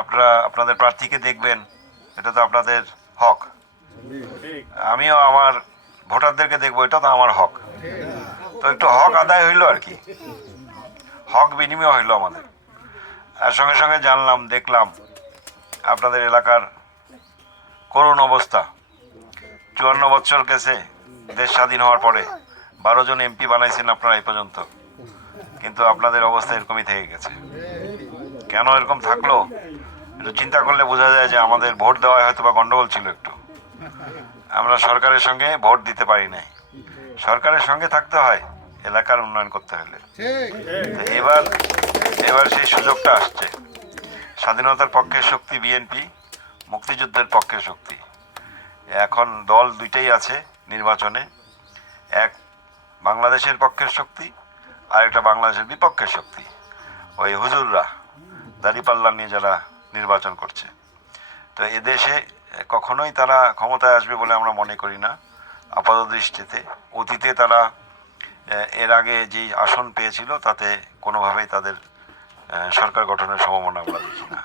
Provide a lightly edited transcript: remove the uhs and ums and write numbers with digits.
আপনারা আপনাদের প্রার্থীকে দেখবেন, এটা তো আপনাদের হক। আমিও আমার ভোটারদেরকে দেখবো, এটা তো আমার হক। তো একটু হক আদায় হইলো আর কি, হক বিনিময় হইলো আমাদের। আর সঙ্গে সঙ্গে জানলাম, দেখলাম আপনাদের এলাকার করুণ অবস্থা। 54 বছর গেছে দেশ স্বাধীন হওয়ার পরে, 12 জন এমপি বানাইছেন আপনারা এই পর্যন্ত, কিন্তু আপনাদের অবস্থা এরকমই থেকে গেছে। কেন এরকম থাকলো একটু চিন্তা করলে বোঝা যায় যে আমাদের ভোট দেওয়ায় হয়তো বা গন্ডগোল ছিল একটু। আমরা সরকারের সঙ্গে ভোট দিতে পারি নাই। সরকারের সঙ্গে থাকতে হয় এলাকার উন্নয়ন করতে হলে। তো এবার সেই সুযোগটা আসছে। স্বাধীনতার পক্ষের শক্তি বিএনপি, মুক্তিযুদ্ধের পক্ষের শক্তি। এখন দল দুইটাই আছে নির্বাচনে, এক বাংলাদেশের পক্ষের শক্তি, আর একটা বাংলাদেশের বিপক্ষের শক্তি। ওই হুজুররা দাঁড়িপাল্লা নিয়ে যারা নির্বাচন করছে। তো এদেশে কখনোই তারা ক্ষমতায় আসবে বলে আমরা মনে করি না আপাত দৃষ্টিতে। অতীতে তারা এর আগে যেই আসন পেয়েছিল তাতে কোনোভাবেই তাদের সরকার গঠনের সম্ভাবনা আমরা দেখি না।